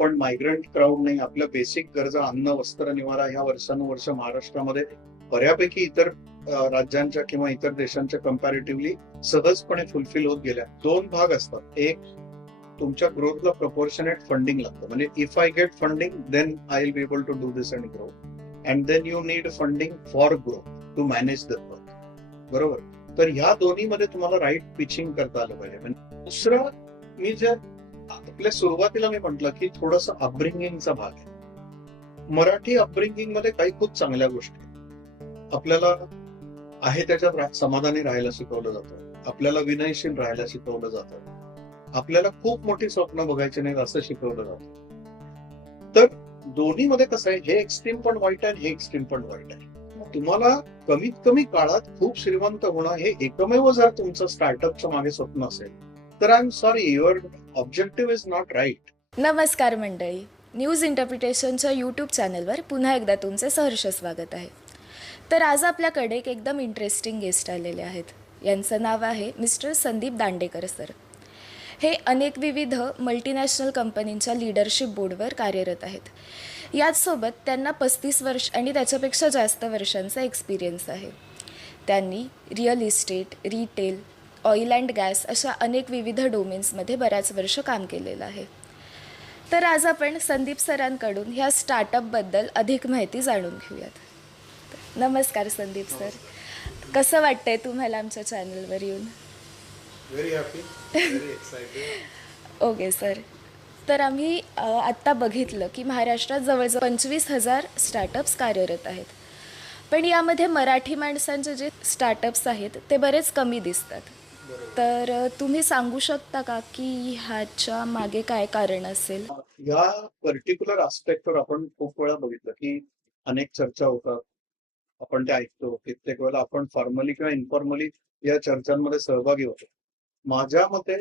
आपण migrant crowd नाही, आपल्या बेसिक गरजा अन्न, वस्त्र, निवारा ह्या वर्षानुवर्ष महाराष्ट्रामध्ये बऱ्यापैकी इतर राज्यांच्या किंवा इतर देशांच्या कम्पॅरेटिव्हली सहजपणे फुलफिल होत गेल्या. दोन भाग असतात. एक, तुमच्या ग्रोथला प्रपोर्शनेट फंडिंग लागतं. म्हणजे if I get funding then I will be able to do this and grow. And then you need funding for growth to manage the growth. बरोबर. तर ह्या दोन्हीमध्ये तुम्हाला राईट पिचिंग करता आलं पाहिजे. म्हणजे दुसरं, मी जे आपल्या सुरुवातीला मी म्हटलं की थोडंसं अपब्रिंगिंगचा भाग आहे. मराठी अपब्रिंगिंग मध्ये काही खूप चांगल्या गोष्टी आपल्याला आहे त्याच्यात समाधानी राहायला शिकवलं जातं. आपल्याला विनयशील राहायला शिकवलं जातं. आपल्याला खूप मोठी स्वप्न बघायची नाहीत असं शिकवलं जातं. तर दोन्हीमध्ये कसं आहे, हे एक्स्ट्रीम पण वाईट आहे, हे एक्स्ट्रीम पण वाईट आहे. तुम्हाला कमीत कमी काळात खूप श्रीमंत होणं हे एकमेव जर तुमचं स्टार्टअपच्या मागे स्वप्न असेल तर I am sorry, your objective is not right. नमस्कार मंडळी, न्यूज इंटरप्रिटेशनच्या यूट्यूब चॅनलवर पुन्हा एकदा तुमचे सहर्ष स्वागत आहे. तर आज आपल्याकडे एक एकदम इंटरेस्टिंग गेस्ट आलेले आहेत. यांचं नाव आहे मिस्टर संदीप दांडेकर सर. हे अनेक विविध मल्टीनॅशनल कंपनींच्या लीडरशिप बोर्डवर कार्यरत आहेत. याचसोबत त्यांना 35 वर्ष आणि त्याच्यापेक्षा जास्त वर्षांचा एक्सपिरियन्स आहे. त्यांनी real estate, retail, oil and gas अशा अनेक विविध डोमेन्समध्ये बऱ्याच वर्ष काम केलेलं आहे. तर आज आपण संदीप सरांकडून ह्या स्टार्टअपबद्दल अधिक माहिती जाणून घेऊयात. नमस्कार संदीप सर, कसं वाटतंय तुम्हाला आमच्या चॅनलवर येऊन? Very happy, very excited. Okay sir, तर आम्ही आत्ता बघितलं की महाराष्ट्रात जवळजवळ 25,000 स्टार्टअप्स कार्यरत आहेत. पण यामध्ये मराठी माणसांचे जे स्टार्टअप्स आहेत ते बरेच कमी दिसतात. तर तुम्ही सांगू शकता का की ह्याच्या मागे काय कारण असेल? या पर्टिक्युलर आस्पेक्टवर आपण खूप वेळा बघितलं की अनेक चर्चा होतात, आपण ते ऐकतो. कित्येक वेळेला आपण फॉर्मली किंवा इन्फॉर्मली या चर्चांमध्ये सहभागी होतो. माझ्या मते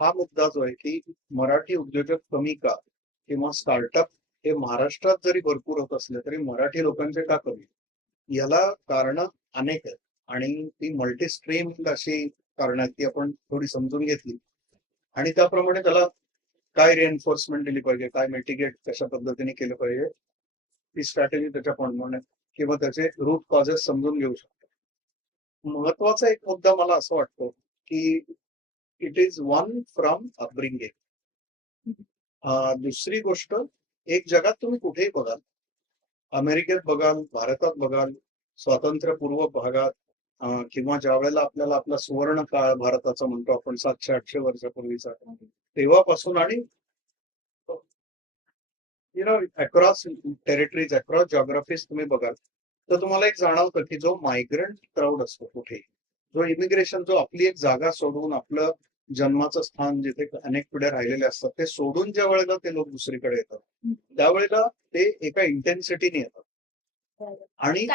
हा मुद्दा जो आहे की मराठी उद्योजक कमी का, किंवा स्टार्टअप हे महाराष्ट्रात जरी भरपूर होत असले तरी मराठी लोकांचे का कमी, याला कारण अनेक आहेत. आणि ती मल्टीस्ट्रीम अशी कारण आहेत ती आपण थोडी समजून घेतली आणि त्याप्रमाणे त्याला काय रिएन्फोर्समेंट दिली पाहिजे, काय मिटिगेट कशा पद्धतीने केलं पाहिजे, ती स्ट्रॅटेजी त्याच्याप्रमाणे किंवा त्याचे रूट कॉजेस समजून घेऊ शकतो. महत्वाचा एक मुद्दा मला असं वाटतो की it is one from upbringing. दुसरी गोष्ट, एक जगात तुम्ही कुठेही बघाल, अमेरिकेत बघाल, भारतात बघाल, स्वातंत्र्यपूर्व भागात किंवा ज्या वेळेला आपल्याला आपला सुवर्ण काळ भारताचा म्हणतो आपण 700-800 वर्षापूर्वीचा, तेव्हापासून आणि अक्रॉस टेरिटरीज, अक्रॉस जॉग्राफीज तुम्ही बघाल तर तुम्हाला एक जाणवतं की जो मायग्रंट क्राऊड असतो कुठे, जो इमिग्रेशन, जो आपली एक जागा सोडून, आपलं जन्माचं स्थान जिथे अनेक पिढ्या राहिलेले असतात ते सोडून ज्या वेळेला ते लोक दुसरीकडे येतात त्यावेळेला ते एका इंटेन्सिटीने येतात आणि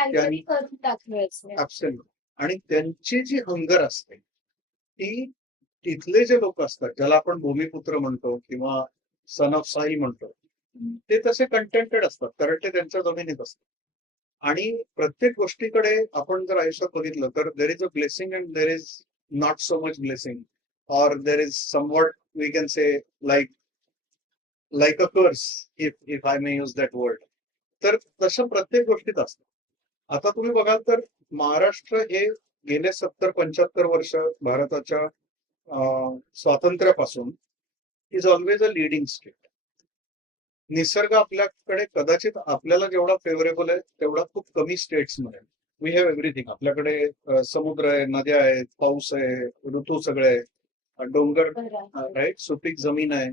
आणि त्यांची जी हंगर असते ती, तिथले जे लोक असतात ज्याला आपण भूमिपुत्र म्हणतो किंवा सन ऑफ साई म्हणतो, ते तसे कंटेंटेड असतात कारण ते त्यांच्या जमिनीत असतात. आणि प्रत्येक गोष्टीकडे आपण जर आयुष्यात बघितलं तर देर is a blessing and there is not so much blessing, or there is somewhat we can say like a curse, if I may use that word. तर तशा प्रत्येक गोष्टीत असतं. आता तुम्ही बघाल तर महाराष्ट्र हे गेले 70-75 वर्ष भारताच्या स्वातंत्र्यापासून is always a leading state. निसर्ग आपल्याकडे कदाचित आपल्याला जेवढा फेवरेबल आहे तेवढा खूप कमी स्टेट्स मध्ये. We have everything. आपल्याकडे समुद्र आहे, नद्या आहेत, पाऊस आहे, ऋतू सगळे आहे, डोंगर, राईट, सुपीक जमीन आहे.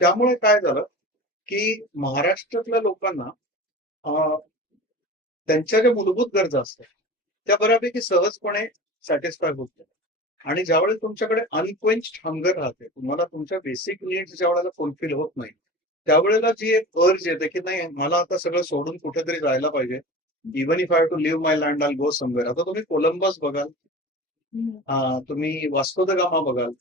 त्यामुळे काय झालं की महाराष्ट्रातल्या लोकांना त्यांच्या ज्या मूलभूत गरजा असतात त्या बऱ्यापैकी सहजपणे सॅटिस्फाय होत नाही. आणि ज्यावेळेस तुमच्याकडे अनक्वेंच्ड हंगर राहते, तुम्हाला तुमच्या बेसिक नीड्स ज्या वेळेला फुलफिल होत नाही त्यावेळेला जी एक अर्ज येते की नाही, मला आता सगळं सोडून कुठेतरी जायला पाहिजे. Even if I have to leave my land I go somewhere. आता तुम्ही कोलंबस बघाल, तुम्ही वास्को द गामा बघाल,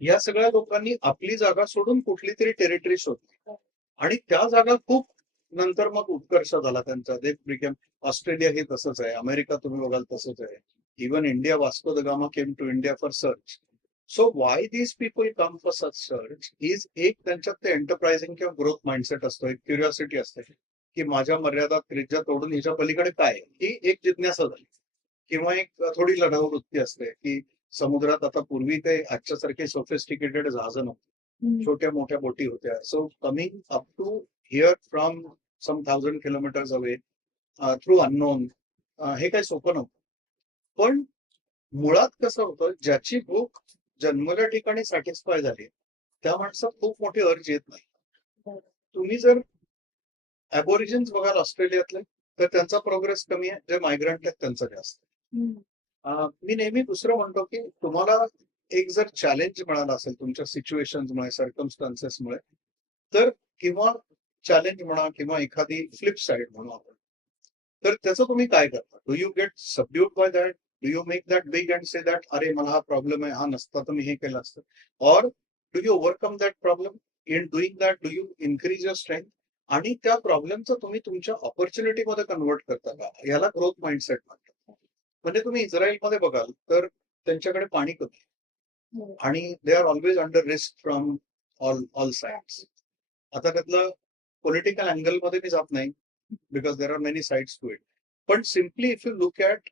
या सगळ्या लोकांनी आपली जागा सोडून कुठली तरी टेरिटरी शोधली आणि त्या जागा खूप नंतर मग उत्कर्ष झाला त्यांचा. ते बिकेम, ऑस्ट्रेलिया हे तसंच आहे, अमेरिका तुम्ही बघाल तसंच आहे. Even India, Vasco da Gama came to India for search. So why these people come for such search is एक त्यांच्यात ते एंटरप्राइझिंग किंवा ग्रोथ माइंडसेट असतो, एक क्युरिओसिटी असते की माझ्या मर्यादा त्रिज्या तोडून ह्याच्या पलीकडे काय आहे? ही एक जिज्ञासा झाली. किंवा एक थोडी लढाऊ वृत्ती असते की समुद्रात आता पूर्वी ते आजच्या सारखे सोफिस्टिकेटेड जहाज नव्हते, छोट्या मोठ्या बोटी होत्या. So coming up to here from some 1000 kilometres away through unknown, हे काही सोपं नव्हतं. पण मुळात कसं होतं, ज्याची भूक जन्मल्या ठिकाणी सॅटिस्फाय झाली त्या माणसात खूप मोठी अर्ज येत नाही. तुम्ही जर ॲबोरिजिन्स बघाल ऑस्ट्रेलियातले, तर त्यांचा प्रोग्रेस कमी आहे, जे मायग्रंट आहेत त्यांचा जास्त. मी नेहमी दुसरं म्हणतो की तुम्हाला एक जर चॅलेंज मिळाला असेल तुमच्या सिच्युएशन्समुळे, सर्कमस्टान्सेसमुळे, तर किंवा चॅलेंज म्हणा किंवा एखादी फ्लिप साईड म्हणू आपण, तर त्याचं तुम्ही काय करता? Do you get subdued by that? Do you make that big and say that अरे मला हा प्रॉब्लेम आहे, हा नसता तर मी हे केलं असतं? Or do you overcome that problem? In doing that do you increase your strength आणि त्या प्रॉब्लेमचं तुम्ही तुमच्या ऑपॉर्च्युनिटीमध्ये कन्वर्ट करता का? याला ग्रोथ माइंडसेट म्हणतात. म्हणजे तुम्ही इस्रायलमध्ये बघाल तर त्यांच्याकडे पाणी कमी आहे आणि they are always under risk from all sides. आता त्यातलं पॉलिटिकल अँगलमध्ये मी जात नाही because there are many sides to it. पण simply if you look at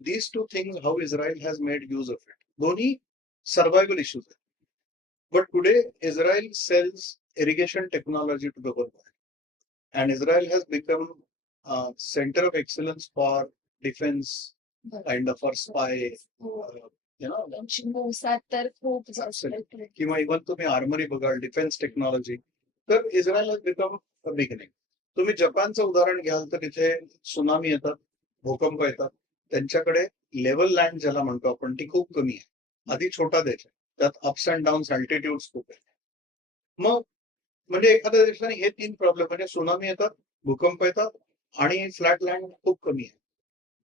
these two things, how Israel has made use of it. दोन्ही survival issues आहेत. But today Israel sells irrigation technology to the world. And Israel has become a center of excellence for defense, kind of for spy, you know, Mossad तर खूप जास्त absolutely. किंवा even तुम्ही armoury बघाल, defence technology, तर Israel has become a beginning. तुम्ही जपानचं उदाहरण घ्याल तर तिथे सुनामी येतात, भूकंप येतात, त्यांच्याकडे लेवल लँड ज्याला म्हणतो आपण ती खूप कमी आहे. आधी छोटा देश आहे, त्यात अप्स अँड डाऊन्स, अल्टिट्यूड खूप आहे. मग म्हणजे एखाद्या देशाने हे 3 प्रॉब्लेम म्हणजे सुनामी येतात, भूकंप येतात आणि फ्लॅट लँड खूप कमी आहे.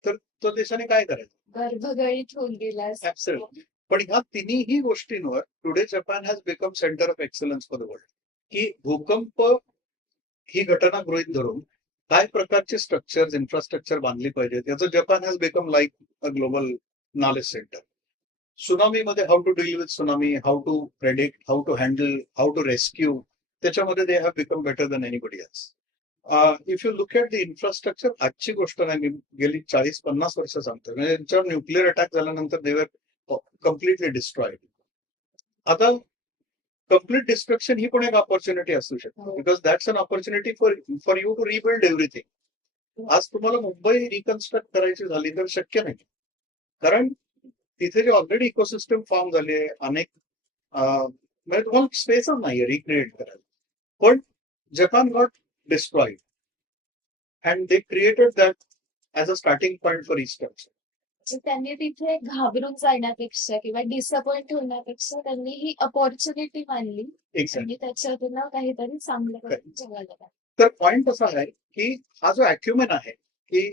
तर तो देशाने काय करायचं? गर्भगळीत होऊन गेला. ऍब्सोल्युटली. पण ह्या तिन्ही गोष्टींवर today Japan has become centre of excellence for the world. की भूकंप ही घटना गृहीत धरून काय प्रकारचे स्ट्रक्चर, इन्फ्रास्ट्रक्चर बांधली पाहिजेत याचं Japan has become like a global knowledge centre. सुनामीमध्ये how to deal with tsunami, how to predict, how to handle, how to rescue, त्याच्यामध्ये they have become better than anybody else. If you look at the infrastructure, आजची गोष्ट नाही, मी गेली 40-50 वर्ष सांगतो, म्हणजे त्यांच्यावर न्यूक्लिअर अटॅक झाल्यानंतर दे वर कम्प्लिटली डिस्ट्रॉइड. आता कम्प्लीट डिस्ट्रक्शन ही पण एक ऑपॉर्च्युनिटी असू शकते, because that's an opportunity for you to rebuild everything. आज तुम्हाला मुंबई रिकन्स्ट्रक्ट करायची झाली तर शक्य नाही, कारण तिथे जे ऑलरेडी इकोसिस्टम फॉर्म झाली आहे, अनेक म्हणजे तुम्हाला स्पेसच नाहीये रिक्रिएट करायला. पण Japan got destroyed and they created that as a starting point for restructure. त्यांनी तिथे घाबरून जाण्यापेक्षा किंवा डिसअपॉइंट होण्यापेक्षा त्यांनी ही अपॉर्च्युनिटी मानली आणि त्याच्यातून काहीतरी चांगलं जगायला. तर पॉइंट असा आहे की हा जो अॅक्युमेन आहे की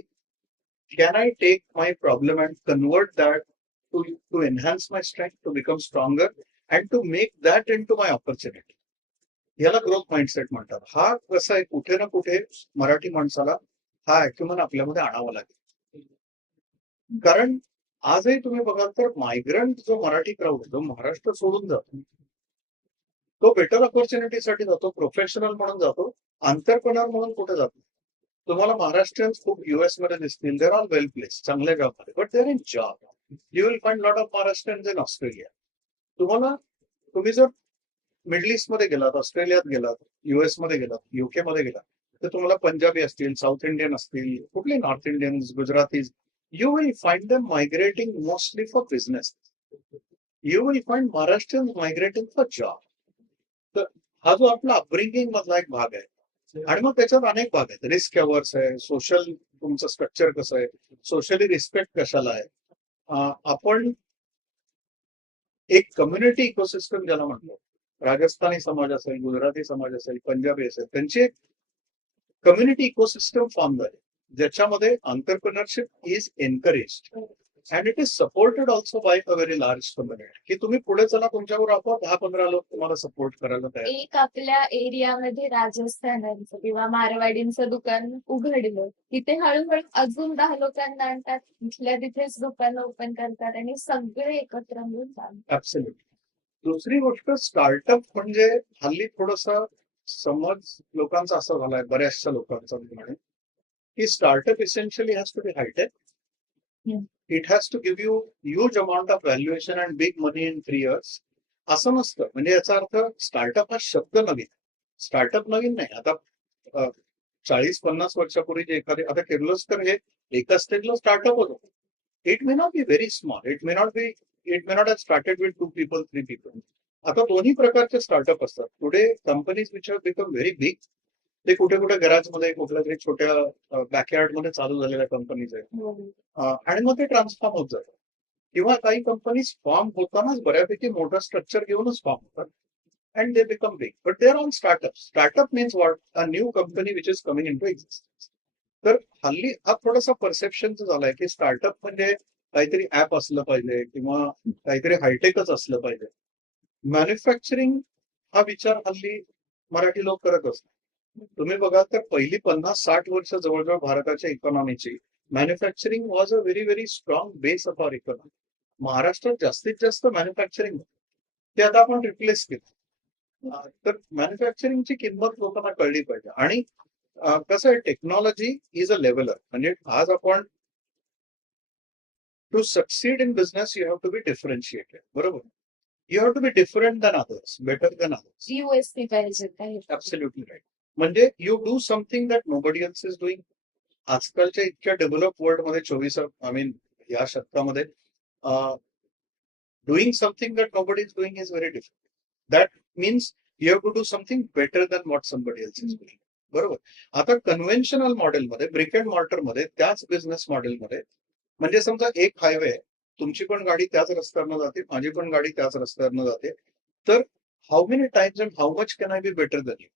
can I take my problem and convert that to enhance my strength, to become stronger and to make that into my opportunity. याला ग्रोथ माइंडसेट म्हणतात. हा कसं आहे, कुठे ना कुठे मराठी माणसाला हा अॅक्युमेन आपल्यामध्ये आणावा लागेल. कारण आजही तुम्ही बघाल तर मायग्रंट जो मराठी क्राऊड जो महाराष्ट्र सोडून जातो, तो बेटर ऑपॉर्च्युनिटीसाठी जातो, प्रोफेशनल म्हणून जातो, आंतरप्रनर म्हणून कुठे जातो. तुम्हाला महाराष्ट्रीयन्स खूप युएस मध्ये दिसतील, देर आर वेल प्लेस, चांगल्या जॉबमध्ये, but there in job. You will find lot of Maharashtrians in Australia. तुम्ही जर मिडल ईस्ट मध्ये गेलात, ऑस्ट्रेलियात गेलात, युएस मध्ये गेलात, युके मध्ये गेलात, तर तुम्हाला पंजाबी असतील, साऊथ इंडियन असतील, कुठले north Indians, Gujaratis, you will find them migrating mostly for business. You will find Maharashtrians migrating for job. तर हा जो आपला अपब्रिंगिंग मधला एक भाग आहे आणि मग त्याच्यात अनेक भाग आहेत. रिस्क अवर्स आहे, सोशल तुमचं स्ट्रक्चर कसं आहे, सोशली रिस्पेक्ट कशाला आहे, आपण एक कम्युनिटी इकोसिस्टम ज्याला म्हणतो, राजस्थानी समाज असेल, गुजराती समाज असेल, पंजाबी असेल, त्यांची एक कम्युनिटी इकोसिस्टम फॉर्म झाले ज्याच्यामध्ये entrepreneurship is encouraged and it is supported also by a very large community. की तुम्ही पुढे चला, तुमच्यावर आपोआप 10-15 लोक तुम्हाला सपोर्ट करायला तयार. एक आपल्या एरियामध्ये राजस्थानांचं किंवा मारवाडींचं दुकान उघडलं, तिथे हळूहळू अजून 10 लोकांना आणतात, तिथल्या तिथेच दुकानं ओपन करतात आणि सगळे एकत्र मिळून. ऍब्सोल्युटली. दुसरी गोष्ट स्टार्टअप म्हणजे हल्ली थोडासा समज लोकांचा असा झालाय, बऱ्याचशा लोकांचा मी म्हणेन, की startup essentially has to be hi-tech. It has to give you huge amount of valuation and big money in 3 years. असं नसतं. म्हणजे याचा अर्थ स्टार्टअप हा शब्द नवीन. स्टार्टअप नवीन नाही. आता 40-50 वर्षापूर्वी जे एखादे, आता किर्लोस्कर हे एका स्टेजला स्टार्टअप होतं. It may not be very small, it may not have started with 2 people 3 people. आता दोन्ही प्रकारचे स्टार्टअप असतात. Today companies which have become very big, ते कुठे कुठे गॅरेजमध्ये कुठल्या तरी छोट्या बॅकयार्ड मध्ये चालू झालेल्या कंपनीज आहेत. आणि मग ते ट्रान्सफॉर्म होत जातात. किंवा काही कंपनीज फॉर्म होतानाच बऱ्यापैकी मोठं स्ट्रक्चर घेऊनच फॉर्म होतात. And they become big. But they are all startups. Startup means what? A new company which is coming into existence. तर हल्ली हा थोडासा परसेप्शनचा झालाय की स्टार्टअप म्हणजे काहीतरी ऍप असलं पाहिजे किंवा काहीतरी हायटेकच असलं पाहिजे. मॅन्युफॅक्चरिंग हा विचार हल्ली मराठी लोक करत असतात. तुम्ही बघा तर पहिली 50-60 वर्ष जवळजवळ भारताच्या इकॉनॉमीची manufacturing was a very very strong base of our economy. महाराष्ट्रात जास्तीत जास्त मॅन्युफॅक्चरिंग ते आता आपण रिप्लेस केलं. तर मॅन्युफॅक्चरिंगची किंमत लोकांना कळली पाहिजे. आणि कसं आहे, टेक्नॉलॉजी इज अ लेव्हलर. म्हणजे आज आपण to succeed in business you have to be differentiated. बरोबर. You have to be different than others, better than others. USP पाहिजे. Absolutely right. म्हणजे you do something that nobody else is doing. आजकालच्या इतक्या develop world मध्ये 24 I mean या शतकामध्ये doing something that nobody is doing is very difficult. That means you have to do something better than what somebody else is doing. बरोबर. आता conventional मॉडेलमध्ये, brick and मॉर्टरमध्ये, त्याच business मॉडेलमध्ये, म्हणजे समजा एक हायवे, तुमची पण गाडी त्याच रस्त्यावरनं जाते, माझी पण गाडी त्याच रस्त्यावरनं जाते. तर how many times and how much can I be better than you?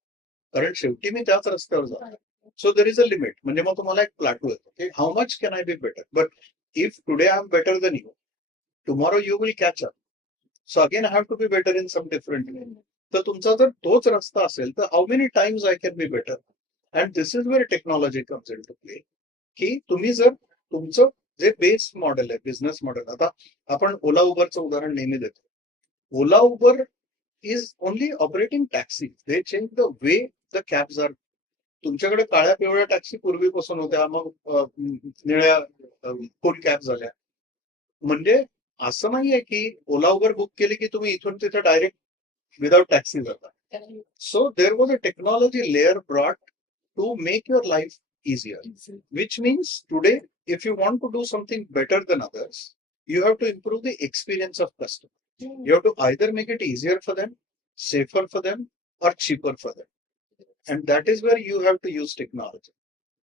कारण शेवटी मी त्याच रस्त्यावर जातो. So there is a limit. म्हणजे मग तुम्हाला एक प्लॅटू येतो की how much can I be better. But if today I am better than you, tomorrow you will catch up. So again I have to be better in some different way. तर तुमचा जर तोच रस्ता असेल तर how many times I can be better. And this is where technology comes into play. की तुम्ही जर तुमचं जे बेस मॉडेल आहे, बिझनेस मॉडेल, आता आपण ओला उबरचं उदाहरण नेहमी देतो. Ola Uber is only operating taxi. They change the way the cabs are. तुमच्याकडे काळ्या पिवळ्या टॅक्सी पूर्वीपासून होत्या, मग निळ्या फुल कॅब झाल्या. म्हणजे असं नाहीये की ओला उबर बुक केली की तुम्ही इथून तिथे डायरेक्ट विदाउट टॅक्सी जाता. So there was a technology layer brought to make your life easier, which means today if you want to do something better than others, you have to improve the experience of customer. You have to either make it easier for them, safer for them, or cheaper for them. And that is where you have to use technology.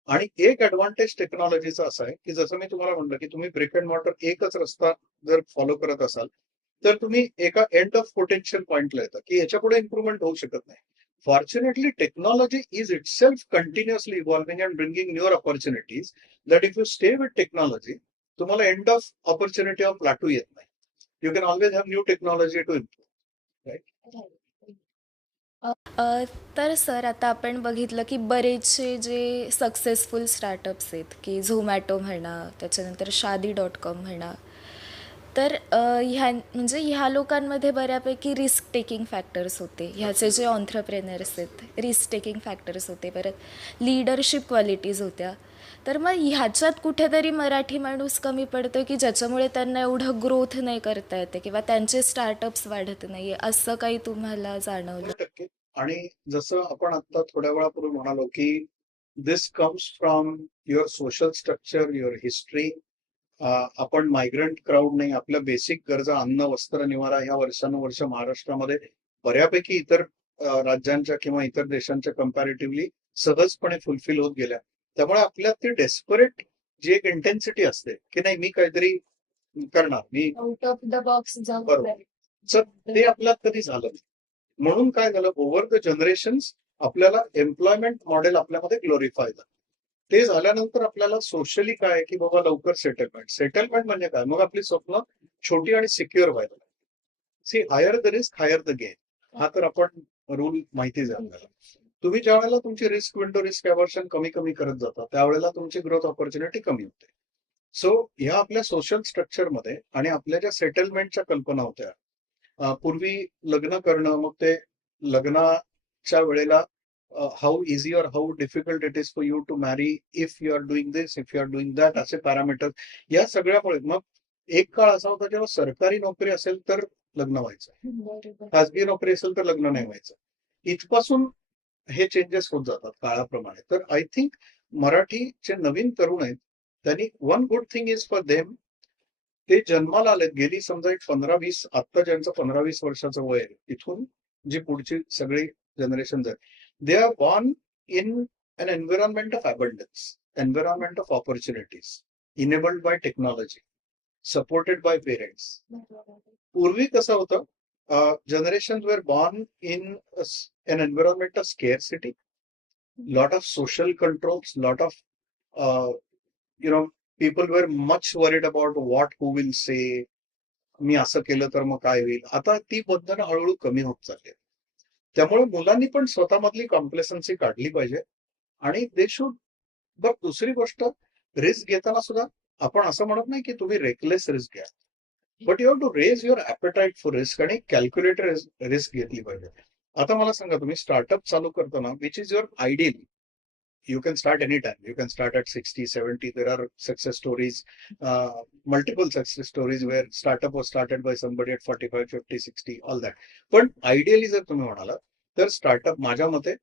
आणि एक advantage टेक्नॉलॉजीचा असा आहे की जसं मी तुम्हाला म्हणलं की तुम्ही ब्रिक अँड मॉर्टर एकच रस्ता जर फॉलो करत असाल तर तुम्ही एका एंड ऑफ पोटेन्शियल पॉइंटला येतात की याच्या पुढे इम्प्रुव्हमेंट होऊ शकत नाही. Fortunately, technology is itself continuously evolving and bringing newer opportunities that if you stay with technology, तुम्हाला end of opportunity of plateau येत नाही. You can always have new technology to improve. Right? तर sir आता आपण बघितलं की बरेचसे जे सक्सेसफुल स्टार्टअप्स आहेत की झोमॅटो म्हणा, त्याच्यानंतर Shaadi.com म्हणा, तर ह्या लोकांमध्ये बऱ्यापैकी रिस्क टेकिंग फॅक्टर्स होते. ह्याचे जे ऑन्ट्रप्रेनर्स आहेत रिस्क टेकिंग फॅक्टर्स होते, परत लीडरशिप क्वालिटीज होत्या. तर मग ह्याच्यात कुठेतरी मराठी माणूस कमी पडतो की ज्याच्यामुळे त्यांना एवढं ग्रोथ नाही करता येते किंवा त्यांचे स्टार्टअप्स वाढत नाही, असं काही तुम्हाला जाणवलं? 100%. आणि जसं आपण आता थोड्या वेळापूर्वी म्हणालो की this comes from your social structure, your history. आपण मायग्रंट क्राऊड नाही, आपल्या बेसिक गरजा अन्न वस्त्र निवारा ह्या वर्षानुवर्ष महाराष्ट्रामध्ये बऱ्यापैकी इतर राज्यांच्या किंवा इतर देशांच्या कम्पॅरेटिव्हली सहजपणे फुलफिल होत गेल्या. त्यामुळे आपल्यात ती डेस्परेट जी एक इंटेन्सिटी असते की नाही मी काहीतरी करणार, me out of the box बरोबर, तर ते आपल्यात कधी झालं नाही. म्हणून काय झालं, ओव्हर द जनरेशन्स आपल्याला एम्प्लॉयमेंट मॉडेल आपल्यामध्ये ग्लोरिफाय झालं. ते झाल्यानंतर आपल्याला सोशली काय की बाबा लवकर सेटलमेंट म्हणजे काय, मग आपली स्वप्न छोटी आणि सिक्युअर व्हायला. See higher the risk higher the gain, हा तर आपण रूल माहितीच आहे आपल्याला. तुम्ही ज्या वेळेला तुमची रिस्क विंडो, रिस्क अवर्शन कमी कमी करत जाता त्यावेळेला तुमची ग्रोथ ऑपॉर्च्युनिटी कमी होते. सो ह्या आपल्या सोशल स्ट्रक्चरमध्ये आणि आपल्या ज्या सेटलमेंटच्या कल्पना होत्या, पूर्वी लग्न करणं, मग ते लग्नाच्या वेळेला हाऊ इझी और how difficult it is for you to marry if you are doing this, if you are doing that, असे पॅरामीटर या सगळ्यामुळे मग एक काळ असा होता जेव्हा सरकारी नोकरी असेल तर लग्न व्हायचं, बरोबर. खाजगी नोकरी असेल तर लग्न नाही व्हायचं. इथपासून हे चेंजेस होत जातात काळाप्रमाणे. तर आय थिंक मराठीचे नवीन तरुण आहेत, त्यांनी one good thing is for them, ते जन्माला आलेत गेली समजा एक 15-20, आत्ता ज्यांचं 15-20 वर्षाचं वय आहे तिथून जी पुढची सगळी जनरेशन आहेत, they are born in an environment of abundance, environment of opportunities, enabled by technology, supported by parents. पूर्वी कसं होतं, generation were born in an environment of scarcity, lot of social controls, lot of people were much worried about what who will say. मी असं केलं तर मग काय होईल. आता ती बंधनं हळूहळू कमी होत चालली. त्यामुळे मुलांनी पण स्वतःमधली कॉम्प्लेसन्सी काढली पाहिजे आणि दे शुड. बट दुसरी गोष्ट, रिस्क घेताना सुद्धा आपण असं म्हणत नाही की तुम्ही रेकलेस रिस्क घ्या, but you have to raise your appetite for risk आणि कॅल्क्युलेटेड रिस्क घेतली पाहिजे. आता मला सांगा, तुम्ही स्टार्टअप चालू करताना which is your ideal, you can start anytime. You can start at 60, 70. There are success stories, multiple success stories where startup was started by somebody at 45, 50, 60, all that. पण ideally जर तुम्ही म्हणाला तर स्टार्टअप माझ्या मते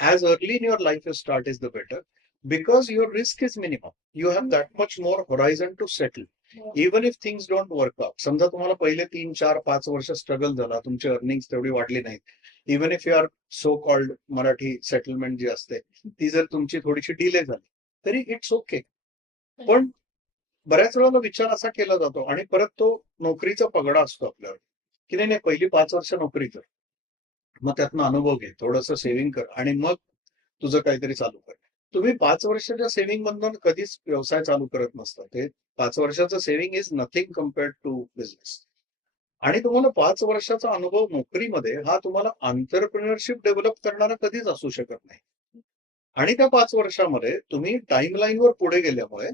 as early in your life you start is the better, because your risk is minimum. You have that much more horizon to settle. Even if things don't work out. समजा तुम्हाला पहिले 3, 4, 5 वर्ष स्ट्रगल झाला, तुमची earnings तेवढी वाढली नाहीत, even if you are so called Marathi settlement जी असते ती जर तुमची थोडीशी डिले झाली तरी इट्स ओके. पण बऱ्याच वेळेला विचार असा केला जातो आणि परत तो नोकरीचा पगडा असतो आपल्यावर, की नाही पहिली 5 वर्ष नोकरी कर, मग त्यातनं अनुभव घे, थोडंसं सेव्हिंग कर आणि मग तुझं काहीतरी चालू कर. तुम्ही 5 वर्षाच्या सेव्हिंग मधून कधीच व्यवसाय चालू करत नसता. ते 5 वर्षाचं saving is nothing compared to business. आणि तुम्हाला 5 वर्षाचा अनुभव नोकरीमध्ये हा तुम्हाला एंटरप्रेन्योरशिप डेव्हलप करणारा कधीच असू शकत नाही. आणि त्या 5 वर्षामध्ये तुम्ही टाइमलाईनवर पुढे गेल्यामुळे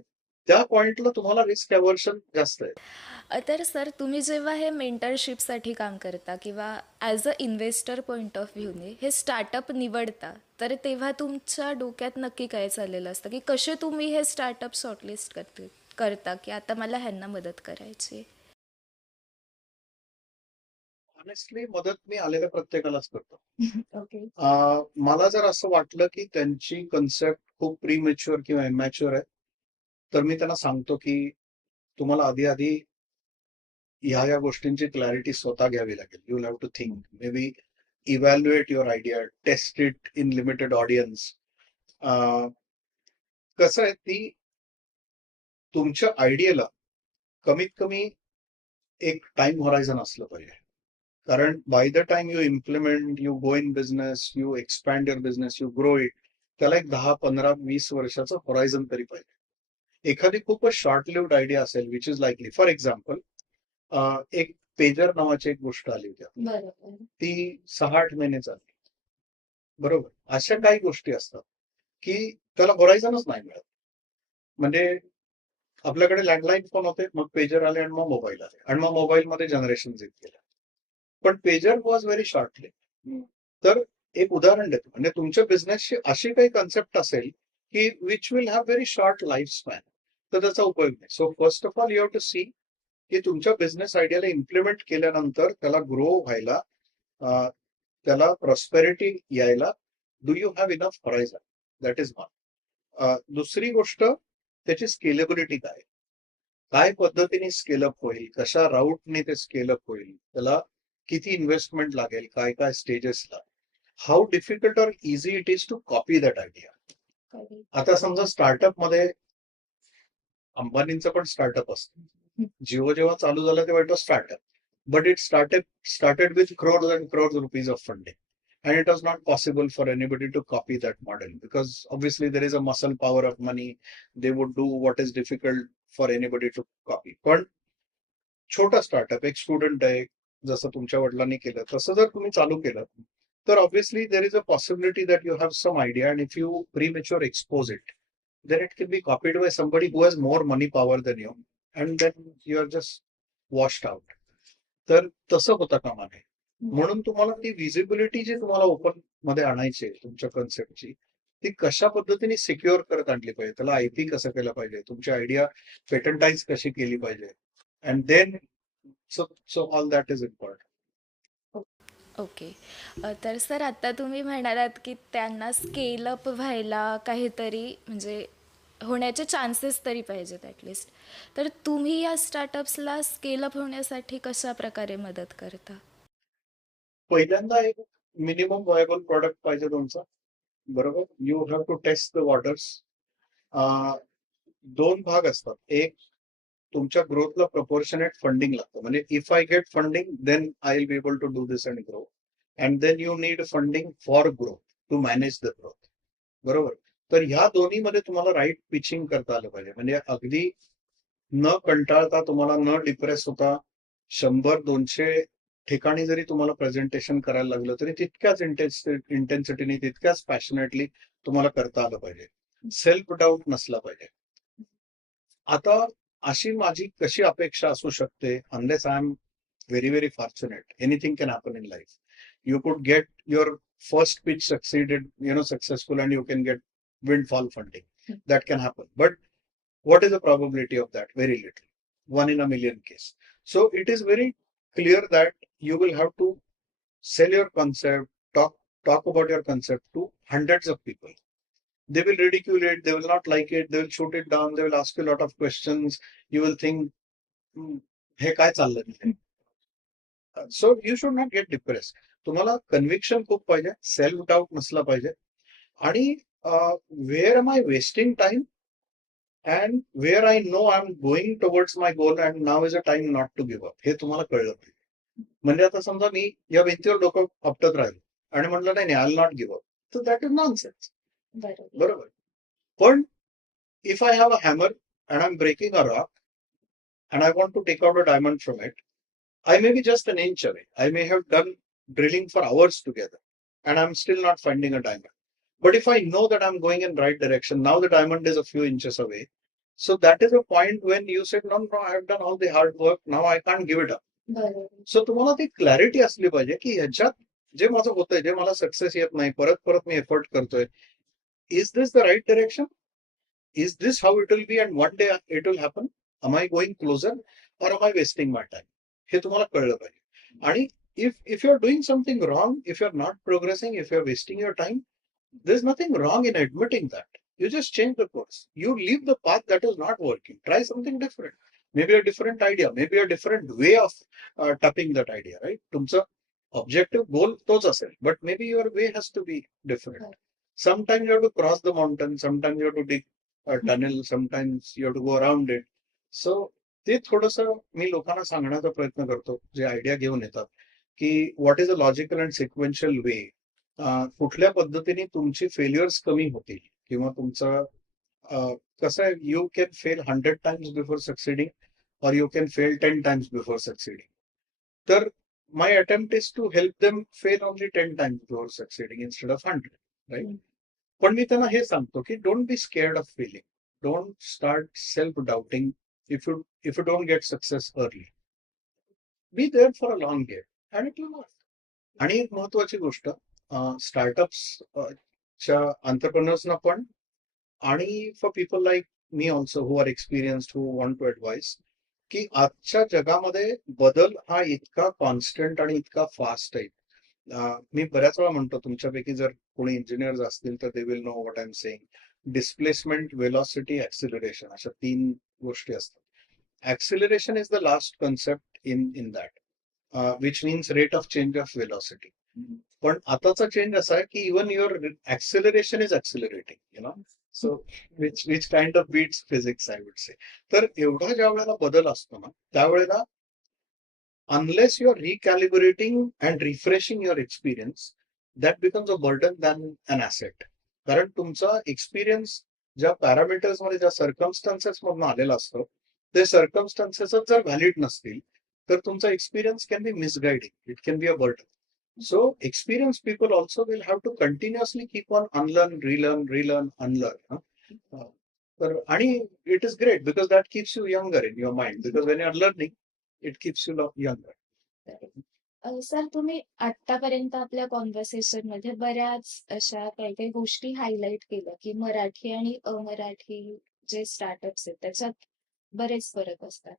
त्या पॉइंटला तुम्हाला रिस्क अव्हर्शन जास्त आहे. तर सर, तुम्ही जेव्हा हे मेंटरशिपसाठी काम करता किंवा as a investor point of व्ह्यूने हे स्टार्टअप निवडता, तर तेव्हा तुमच्या डोक्यात नक्की काय चाललेलं असतं, की कसे तुम्ही हे स्टार्टअप शॉर्टलिस्ट करता की आता मला ह्यांना मदत करायची? ऑनेस्टली मदत मी आलेल्या प्रत्येकालाच करतो. ओके. मला जर असं वाटलं की त्यांची कन्सेप्ट खूप प्रीमॅच्युअर किंवा इमॅच्युअर आहे, तर मी त्यांना सांगतो की तुम्हाला आधी ह्या गोष्टींची क्लॅरिटी स्वतः घ्यावी लागेल. You have to think, maybe evaluate your idea, test it in limited audience. कसं आहे, ती तुमच्या आयडियाला कमीत कमी एक टाइम हॉरायझन असलं पाहिजे. कारण by the time you implement, you go in business, you expand your business, you grow it, त्याला एक 10, 15, 20 वर्षाचं हॉरायझन तरी पाहिजे. एखादी खूपच शॉर्ट लिव्ड आयडिया असेल which is likely, for example एक पेजर नावाची एक गोष्ट आली होती, ती 6-8 महिने चालली, बरोबर. अशा काही गोष्टी असतात की त्याला हॉरायझनच नाही मिळत. म्हणजे आपल्याकडे लँडलाईन फोन होते, मग पेजर आले आणि मग मोबाईल आले आणि मग मोबाईलमध्ये जनरेशन येत गेलं. पण पेजर वॉज व्हेरी शॉर्टली. तर एक उदाहरण देतो, म्हणजे तुमच्या बिझनेसची अशी काही कन्सेप्ट असेल की which will have very short life span, तर त्याचा उपयोग नाही. So first of all you have to see की तुमच्या बिझनेस आयडियाला इम्प्लिमेंट केल्यानंतर त्याला ग्रो व्हायला, त्याला प्रॉस्पेरिटी यायला, do you have enough horizon, that is one. दुसरी गोष्ट, त्याची स्केलेबिलिटी काय पद्धतीने स्केलअप होईल, कशा राऊटने ते स्केलअप होईल, त्याला किती इन्व्हेस्टमेंट लागेल, काय काय स्टेजेसला, how difficult or easy it is to copy that idea. आता समजा स्टार्टअप मध्ये अंबानींचं पण स्टार्टअप असतं. जिओ जेव्हा चालू झालं तेव्हा it was startup, but it started with crores and crores rupees of funding, and it was not possible for anybody to copy that model, because obviously there is a muscle power of money. They would do what is difficult for anybody to copy. पण छोटा startup, एक student आहे, जसं तुमच्या वडिलांनी केलं तसं जर तुम्ही चालू केलं, तर obviously there is a possibility that you have some idea, and if you premature expose it, then it can be copied by somebody who has more money power than you, and then you are just washed out. तर तसं होता कामा नये. म्हणून तुम्हाला ती visibility जी तुम्हाला open मध्ये आणायची आहे तुमच्या कन्सेप्टची, ती कशा पद्धतीने सिक्युअर करत आणली पाहिजे, त्याला आयपी कसं केलं पाहिजे, तुमची आयडिया पेटंटाईज कशी केली पाहिजे, and then so so all that is important. Okay. तर सर आता तुम्ही म्हणालात की त्यांना स्केल अप व्हायला काहीतरी म्हणजे होण्याचे चान्सेस तरी पाहिजेत ॲटलिस्ट. तर तुम्ही या स्टार्टअप्सला स्केल अप होण्यासाठी कशा प्रकारे मदत करता? पहिल्यांदा एक मिनिमम व्हायबल प्रॉडक्ट पाहिजे तुमचा, बरोबर. You have to test the waters. दोन भाग असतात. एक, तुमच्या ग्रोथला प्रपोर्शनेट फंडिंग लागतं. म्हणजे if I get funding then I will be able to do this and grow. And then you need funding for growth to manage the growth, बरोबर. तर ह्या दोन्हीमध्ये तुम्हाला राईट पिचिंग करता आलं पाहिजे. म्हणजे अगदी न कंटाळता, तुम्हाला न डिप्रेस होता, 100-200 ठिकाणी जरी तुम्हाला प्रेझेंटेशन करायला लागलं तरी तितक्याच इंटेन्सिटीने, तितक्याच पॅशनेटली तुम्हाला करता आलं पाहिजे. सेल्फ डाऊट नसला पाहिजे. आता अशी माझी कशी अपेक्षा असू शकते, unless I am very very fortunate, anything can happen in life. You could get your first pitch succeeded, successful, and you can get windfall funding. That can happen. But what is the probability of that? Very little. 1 in a million case. So it is very clear that you will have to sell your concept, talk about your concept to hundreds of people. They will ridicule it, they will not like it, they will shoot it down, they will ask you a lot of questions. You will think, हे काय चाललंय. So you should not get depress. तुम्हाला conviction खूप पाहिजे, self doubt नसला पाहिजे, आणि where am I wasting time and where I know I am going towards my goal and now is a time not to give up, हे तुम्हाला कळलं पाहिजे. म्हणजे आता समजा मी या भिंतीवर डोकं आपटत राहिलो आणि म्हटलं नाही I will not give up, तर दॅट इज नॉनसेन्स, बरोबर. पण if I have a hammer and I am breaking a rock and I want to take out a diamond from it, I may be just an inch away. I may have done drilling for hours together and I'm still not finding a diamond. But if I know that I'm going in right direction, now the diamond is a few inches away. So that is a point when you said, no, I have done all the hard work. Now I can't give it up. So तुम्हाला ती clarity असली पाहिजे की ह्याच्यात जे माझं होतंय, जे मला सक्सेस येत नाही, परत परत मी एफर्ट करतोय, is this the right direction? Is this how it will be and one day it will happen? Am I going closer or am I wasting my time? हे तुम्हाला कळलं पाहिजे. आणि if you're doing something wrong, if you're not progressing, if you're wasting your time, there's nothing wrong in admitting that. You just change the course. You leave the path that is not working. Try something different. Maybe a different idea, maybe a different way of tapping that idea, right? तुमचं objective goal तोच असेल, but maybe your way has to be different. Sometimes you have to cross the mountain, sometimes you have to dig a tunnel, sometimes you have to go around it. So ते थोडंसं मी लोकांना सांगण्याचा प्रयत्न करतो, जे idea घेऊन येतात, की what is a logical and sequential way, कुठल्या पद्धतीने तुमची फेल्युअर्स कमी होतील, किंवा तुमचं कसं आहे, you can fail 100 times before succeeding or you can fail 10 times before succeeding. तर my attempt is to help them fail only 10 times before succeeding instead of 100, right. पण मी त्यांना हे सांगतो की don't be scared of failing, don't start self doubting if you don't get success early. Be there for a long game and it will work. आणि एक महत्वाची गोष्ट, स्टार्टअप्स च्या एंटरप्रेन्योर्सना पण, आणि for people like me also who are experienced, who want to advise, की आजच्या जगामध्ये बदल हा इतका कॉन्स्टंट आणि इतका फास्ट आहे. मी बऱ्याच वेळा म्हणतो, तुमच्यापैकी जर कोणी इंजिनियर्स असतील तर they will know what I am saying. Displacement, velocity, acceleration, अशा 3 गोष्टी असतात. Acceleration is the last concept in that, which means rate of change of velocity. पण आताचा चेंज असा आहे की even your acceleration is accelerating, so which kind of beats physics, I would say. तर एवढा ज्या वेळेला बदल असतो ना, त्यावेळेला unless you are recalibrating and refreshing your experience, that becomes a burden than an asset. कारण तुमचा एक्सपिरियन्स ज्या पॅरामीटर्स मध्ये, ज्या सर्कमस्टान्सेस मधून आलेला असतो, ते सर्कमस्टान्सेसच जर व्हॅलिड नसतील तर तुमचा experience can be misguiding, it can be a burden. So experience people also will have to continuously keep on unlearn, relearn, unlearn. तर आणि it is great because that keeps you younger in your mind, because when you are learning, it keeps you younger. Sir, तुम्ही आतापर्यंत आपल्या conversation मध्ये बऱ्याच अशा काही काही गोष्टी हायलाईट केल्या की मराठी आणि अमराठी जे स्टार्टअप्स आहेत त्याच्यात बरेच फरक असतात.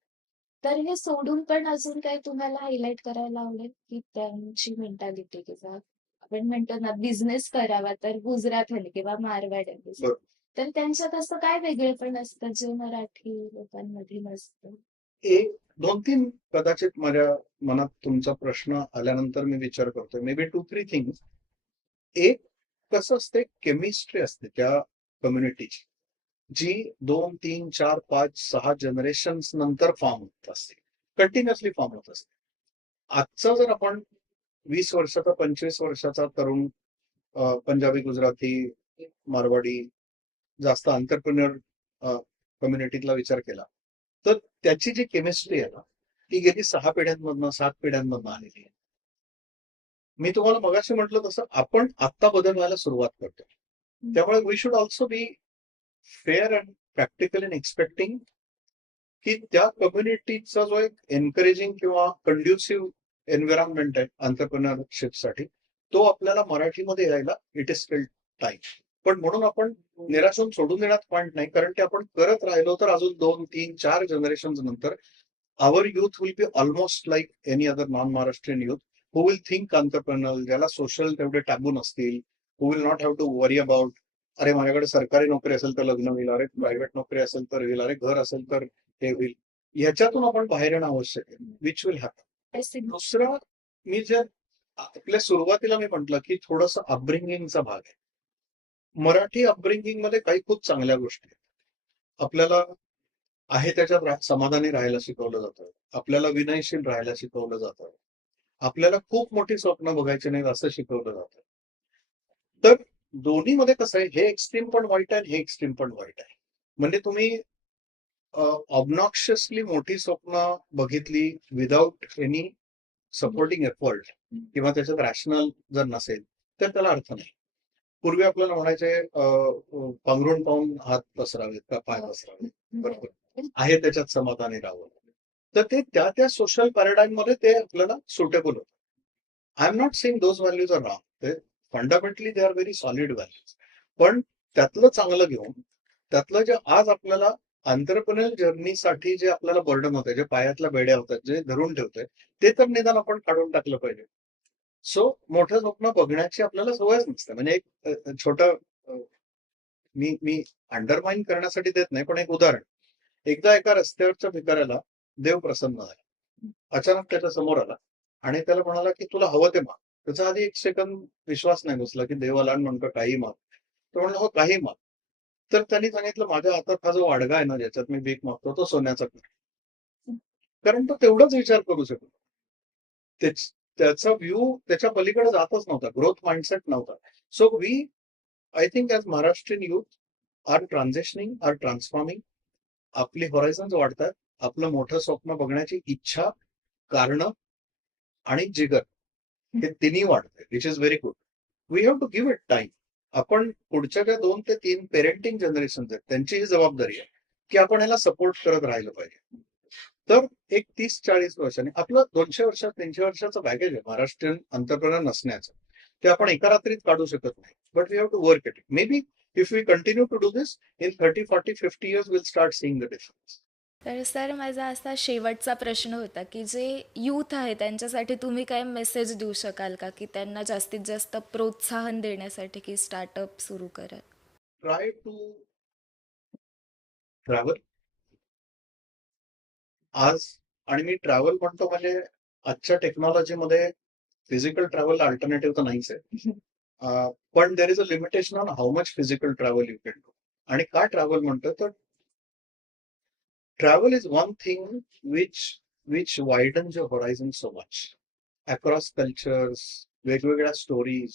तर हे सोडून पण अजून काही तुम्हाला हायलाईट करायला आवडेल की त्यांची मेंटॅलिटी किंवा आपण म्हणतो ना बिझनेस करावा तर गुजराथी किंवा मारवाडी बरोबर. तर त्यांच्यात असं काय वेगळेपण असतं जे मराठी लोकांमध्ये नसतं? एक 2-3 कदाचित माझ्या मनात तुमचा प्रश्न आल्यानंतर मी विचार करतोय. May be 2-3 things. एक कसं असते, केमिस्ट्री असते त्या कम्युनिटीची, जी 2, 3, 4, 5, 6 जनरेशन्स नंतर फॉर्म होत असते. कंटिन्युअसली फॉर्म होत असते. आजचा जर आपण 20 वर्षाचा, 25 वर्षाचा तरुण पंजाबी, गुजराती, मारवाडी, जास्त एंटरप्रेन्योर कम्युनिटीतला विचार केला, तर त्याची जी केमिस्ट्री आहे ना, ती गेली 6 पिढ्यांमधनं, 7 पिढ्यांमधनं आलेली आहे. मी तुम्हाला मगाशी म्हटलं तसं आपण आत्ता बदल व्हायला सुरुवात करतो. त्यामुळे we should also be fair and practical in expecting की त्या कम्युनिटीचा जो एक एनकरेजिंग किंवा कंड्युसिव्ह एन्व्हायरमेंट आहे एंटरप्रिनरशिपसाठी, तो आपल्याला मराठीमध्ये यायला इट इज स्टिल टाइम. पण म्हणून आपण निराश होऊन सोडून देण्यात पॉईंट नाही, कारण ते आपण करत राहिलो तर अजून 2, 3, 4 जनरेशन नंतर our youth will be almost like any other non-Maharashtrian youth who will think entrepreneurial, ज्याला सोशल तेवढे टॅबू नसतील, who will not have to worry about अरे माझ्याकडे सरकारी नोकरी असेल तर लग्न होईल, अरे प्रायव्हेट नोकरी असेल तर होईल, अरे घर असेल तर हे होईल. ह्याच्यातून आपण बाहेर येणं आवश्यक आहे, विच विल हॅपन. दुसरं, मी जे आपल्या सुरुवातीला मी म्हटलं की थोडस अपब्रिंगिंगचा भाग आहे. मराठी अपब्रिंगिंग मध्ये काही खूप चांगल्या गोष्टी आहेत. आपल्याला आहे त्याच्यात समाधानी राहायला शिकवलं जातं, आपल्याला विनयशील राहायला शिकवलं जातं, आपल्याला खूप मोठी स्वप्न बघायची नाहीत असं शिकवलं जातं. तर दोन्हीमध्ये कसं आहे, हे एक्स्ट्रीम पण वाईट आहे, हे एक्स्ट्रीम पण वाईट आहे. म्हणजे तुम्ही ऑब्नॉक्शियसली मोठी स्वप्न बघितली विदाउट एनी सपोर्टिंग एफर्ट किंवा त्याच्यात रॅशनल जर नसेल तर त्याला अर्थ नाही. पूर्वी आपल्याला म्हणायचे पांघरुण पाहून हात पसरावेत का पाय पसरावेत, बरोबर आहे त्याच्यात समाधानी राहावं. तर ते त्या त्या सोशल पॅराडाईम मध्ये ते आपल्याला सुटेबल होतं. I am not saying those values are wrong, ते fundamentally they are very solid values. पण त्यातलं चांगलं घेऊन, त्यातलं जे आज आपल्याला एंटरप्रेन्योर जर्नीसाठी जे आपल्याला बर्डन होतं, जे पायातल्या बेड्या होतात, जे धरून ठेवतंय, ते तर निदान आपण काढून टाकलं पाहिजे. सो मोठं स्वप्न बघण्याची आपल्याला सवयच नसते. म्हणजे एक छोटं मी मी अंडरमाइन करण्यासाठी देत नाही, पण एक उदाहरण. एकदा एका रस्त्यावरच्या भिकाऱ्याला देव प्रसन्न झाला. अचानक त्याच्या समोर आला आणि त्याला म्हणाला की तुला हवं ते माग. त्याचा आधी एक सेकंद विश्वास नाही बसला की देव आला आणि म्हणतो काही माग. तो म्हणला हो काही माग. तर त्यांनी सांगितलं माझ्या हातात हा जो वाडगा आहे ना ज्याच्यात मी भीक मागतो तो सोन्याचा कर. कारण तो तेवढाच विचार करू शकतो. त्याचा व्ह्यू त्याच्या पलीकडे जातच नव्हता, ग्रोथ माइंडसेट नव्हता. So we, I think as Maharashtrian youth are transitioning, are transforming. आपली हॉरायझन्स वाढतात, आपलं मोठं स्वप्न बघण्याची इच्छा, कारण आणि जिगर हे तिन्ही वाढते, which is very good. We have to give it time. आपण पुढच्या ज्या 2 ते 3 पेरेंटिंग जनरेशन आहेत त्यांची ही जबाबदारी आहे की आपण ह्याला सपोर्ट करत राहिलं पाहिजे. तर एक 30-40 वर्षांनी आपलं 200 वर्षात 300 वर्षाचं बॅगेज आहे महाराष्ट्रीयन एंटरप्रेनर नसण्याचं. ते आपण एका रात्रीत काढू शकत नाही, but we have to work it. Maybe if we continue to do this in 30, 40, 50 years will start seeing the difference. तर सर, माझा असा शेवटचा प्रश्न होता की जे यूथ आहे त्यांच्यासाठी तुम्ही काय मेसेज देऊ शकाल का की त्यांना जास्तीत जास्त प्रोत्साहन देण्यासाठी की स्टार्टअप सुरू करा? ट्राय टू ट्रॅव्हल आज. आणि मी ट्रॅव्हल म्हणतो म्हणजे आजच्या टेक्नॉलॉजीमध्ये फिजिकल ट्रॅव्हल अल्टरनेटिव्ह तर नाहीच आहे. पण there is a limitation on how much physical travel you can do. आणि का ट्रॅव्हल म्हणतो तर travel is one thing which widens your horizon so much across cultures, वेगवेगळ्या stories,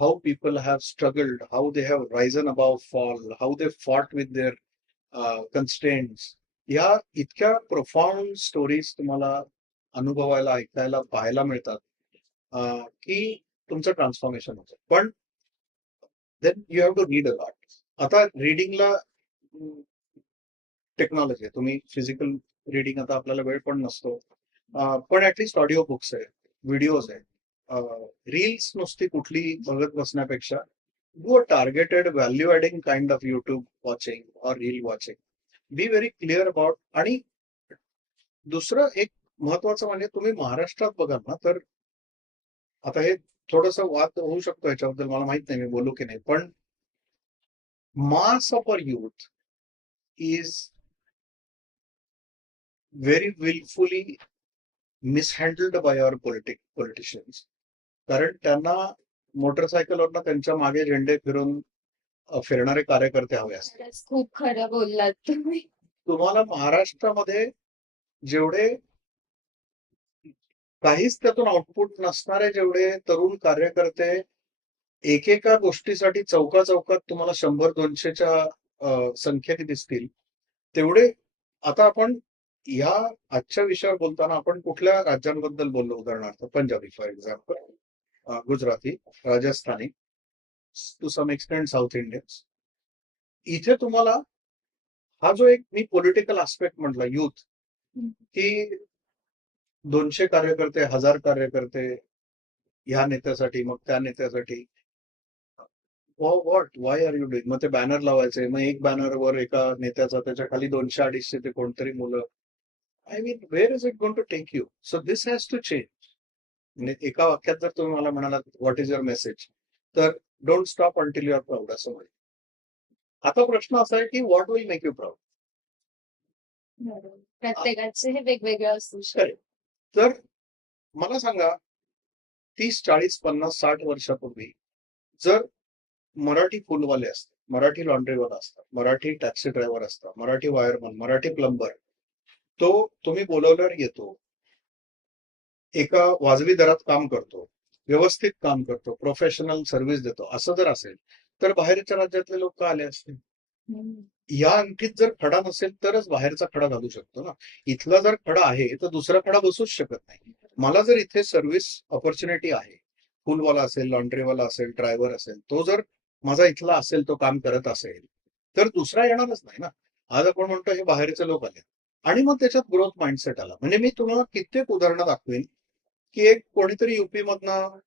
how people have struggled, how they have risen above fall, how they fought with their constraints. या इतक्या profound stories तुम्हाला अनुभवायला, ऐकायला, पाहायला मिळतात की तुमचं ट्रान्सफॉर्मेशन होतं. पण then you have to read a lot. आता रीडिंगला टेक्नॉलॉजी आहे, तुम्ही फिजिकल रीडिंग आता आपल्याला वेळ पण नसतो. पण ऍटलिस्ट ऑडिओ बुक्स आहेत, व्हिडिओज आहेत, रील्स नुसती कुठली बघत बसण्यापेक्षा do a targeted value adding kind of YouTube watching or reel watching. Be very clear about. आणि दुसरं एक महत्वाचं म्हणजे तुम्ही महाराष्ट्रात बघाल ना, तर आता हे थोडंसं वाद होऊ शकतो याच्याबद्दल, मला माहित नाही मी बोलू की नाही, पण mass of our youth is very wilfully mishandled by our politicians. कारण त्यांना मोटरसायकलवरनं त्यांच्या मागे झेंडे फिरून फिरणारे कार्यकर्ते हवे असतात. खरंच खूप खरं बोललात तुम्ही. तुम्हाला महाराष्ट्रामध्ये जेवढे काहीच त्यातून आउटपुट नसणारे जेवढे तरुण कार्यकर्ते एकेका गोष्टीसाठी चौका चौकात तुम्हाला 100-200च्या संख्येने दिसतील, तेवढे. आता आपण या आजच्या विषयावर बोलताना आपण कुठल्या राज्यांबद्दल बोललो? उदाहरणार्थ Punjabi for example, Gujarati, Rajasthani, to some extent South Indians. इथे तुम्हाला हा जो एक मी पॉलिटिकल आस्पेक्ट म्हटला, युथ, की 200 कार्यकर्ते, 1000 कार्यकर्ते ह्या नेत्यासाठी, मग त्या नेत्यासाठी. What, why are you doing? मग ते बॅनर लावायचे, मग एक बॅनरवर एका नेत्याचा, त्याच्या खाली 200-250 ते कोणतरी मुलं. I mean, where is it going to take you? So this has to change. म्हणजे एका वाक्यात जर तुम्ही मला म्हणालात व्हॉट इज युअर मेसेज, तर don't stop until you are proud, असं म्हणजे. आता प्रश्न असा आहे की what will make you proud? प्रत्येकाचे हे वेगवेगळं असू शकतं. तर मला सांगा, 30-40-50-60 वर्षापूर्वी जर मराठी फुलवाले असतात, मराठी लॉन्ड्रीवाला असतात, मराठी टॅक्सी ड्रायव्हर असतात, मराठी वायरमन, मराठी प्लंबर, तो तुम्ही बोलवल्यावर येतो, एका वाजवी दरात काम करतो, व्यवस्थित काम करतो, प्रोफेशनल सर्व्हिस देतो, असं जर असेल तर बाहेरच्या राज्यातले लोक का आले असतील? या अंगठीत जर खडा नसेल तरच बाहेरचा खडा घालू शकतो ना. इथला जर खडा आहे तर दुसरा खडा बसूच शकत नाही. मला जर इथे सर्व्हिस ऑपॉर्च्युनिटी आहे, फुलवाला असेल, लॉन्ड्रीवाला असेल, ड्रायव्हर असेल, तो जर माझा इथला असेल, तो काम करत असेल, तर दुसरा येणारच नाही ना. आज आपण म्हणतो हे बाहेरचे लोक आले, आणि मग त्याच्यात ग्रोथ माइंडसेट आला. म्हणजे मी तुम्हाला कित्येक उदाहरणं दाखवेन की एक कोणीतरी युपी मधनं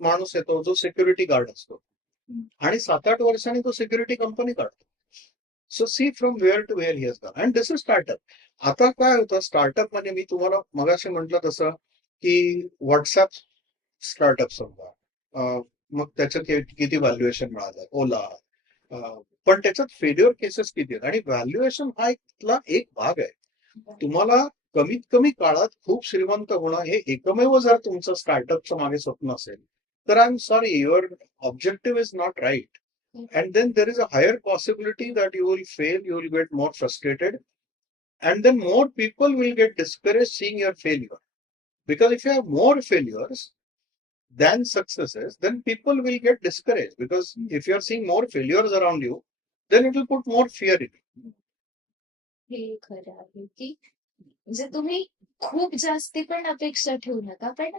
माणूस येतो जो सिक्युरिटी गार्ड असतो, आणि 7-8 वर्षांनी तो सिक्युरिटी कंपनी काढतो. So see from where to where he has gone. And this is startup. आता काय होतं स्टार्टअप म्हणजे, मी तुम्हाला मगाशी म्हटलं तसं की व्हॉट्सअप स्टार्टअप समजा, मग त्याचं किती व्हॅल्युएशन मिळालं, ओला, पण त्याच्यात फेल्युअर केसेस किती आहेत, आणि व्हॅल्युएशन हा इथला एक भाग आहे. तुम्हाला कमीत कमी काळात खूप श्रीमंत होणं हे एकमेव जर तुमचं स्टार्टअपचं मागे स्वप्न असेल, तर I am sorry, your objective is not right. And then there is a higher possibility that you will fail, you will get more frustrated, and then more people will get discouraged seeing your failure. Because if you have more failures than successes, then people will get discouraged. Because if you are seeing more failures around you, then it will put more fear in you. हे खरं आहे की म्हणजे तुम्ही खूप जास्ती पण अपेक्षा ठेवू नका, पण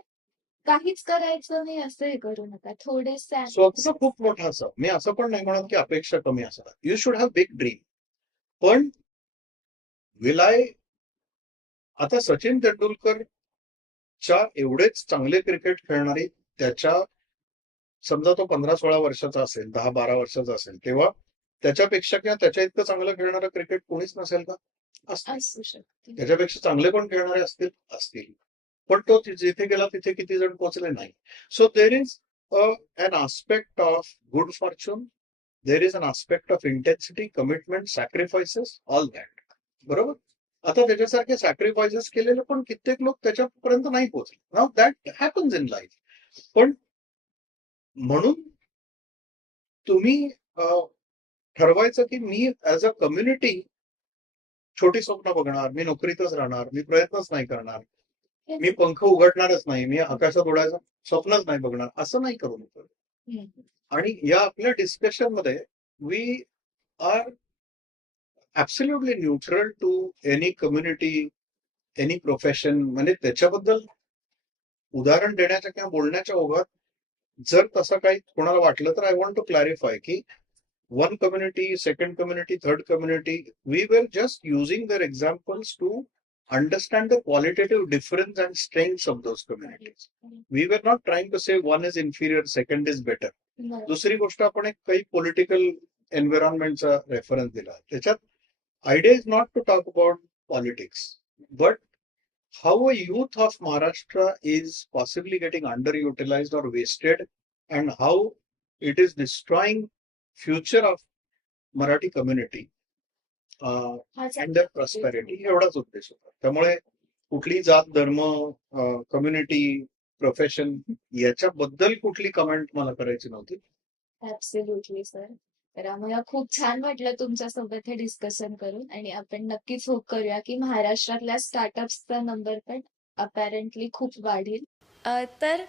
काहीच करायचं नाही असं हे करू नका. थोडेसे स्वप्न खूप मोठं असावं. मी असं पण नाही म्हणत की अपेक्षा कमी असाव्यात. You should have big dream. पण विल आय, आता सचिन तेंडुलकर च्या एवढेच चांगले क्रिकेट खेळणारी, त्याच्या समजा तो 15-16 वर्षाचा असेल, 10-12 वर्षाचा असेल, तेव्हा त्याच्यापेक्षा किंवा त्याच्या इतकं चांगलं खेळणारं क्रिकेट कोणीच नसेल का? असू शकते. त्याच्यापेक्षा चांगले पण खेळणारे असतील, पण तो जिथे गेला तिथे किती जण पोहोचले नाही. So there is an aspect of good fortune, there is an aspect of intensity, commitment, sacrifices, all that. बरोबर. आता त्याच्यासारखे सॅक्रिफायसेस केलेले पण कित्येक लोक त्याच्यापर्यंत नाही पोहोचले. Now that happens in life. पण म्हणून तुम्ही ठरवायचं की मी ऍज अ कम्युनिटी छोटी स्वप्न बघणार, मी नोकरीतच राहणार, मी प्रयत्नच नाही करणार, मी पंख उघडणारच नाही, मी आकाशात उडायचं स्वप्नच नाही बघणार, असं नाही करू नका. आणि या आपल्या डिस्कशन मध्ये we are absolutely neutral to any community, any profession. म्हणजे त्याच्याबद्दल उदाहरण देण्याच्या किंवा बोलण्याच्या ओघात जर तसं काही कोणाला वाटलं तर आय वॉन्ट टू क्लॅरिफाय की one community, second community, third community, we were just using their examples to understand the qualitative difference and strengths of those communities. We were not trying to say one is inferior, second is better. दुसरी गोष्ट आपण एक काही political एन्व्हायरमेंटचा reference दिला. त्याच्यात idea is not to talk about politics, but how a youth of Maharashtra is possibly getting underutilized or wasted, and how it is destroying future of Marathi community and their prosperity. एवढाच उद्देश होता. त्यामुळे कुठली जात, धर्म, community, profession याच्याबद्दल कुठली comment मला करायची नव्हती. Absolutely sir. तर आम्हाला खूप छान वाटलं तुमच्यासोबत हे डिस्कशन करून आणि आपण नक्कीच होप करूया की महाराष्ट्रातल्या स्टार्टअप्सचा नंबर पण अपॅरेंटली खूप वाढेल. तर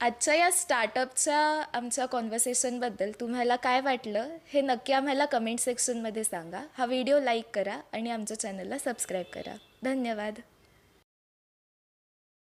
आजच्या या स्टार्टअपच्या आमच्या कॉन्व्हर्सेशनबद्दल तुम्हाला काय वाटलं हे नक्की आम्हाला कमेंट सेक्शनमध्ये सांगा. हा व्हिडिओ लाईक करा आणि आमच्या चॅनलला सबस्क्राईब करा. धन्यवाद.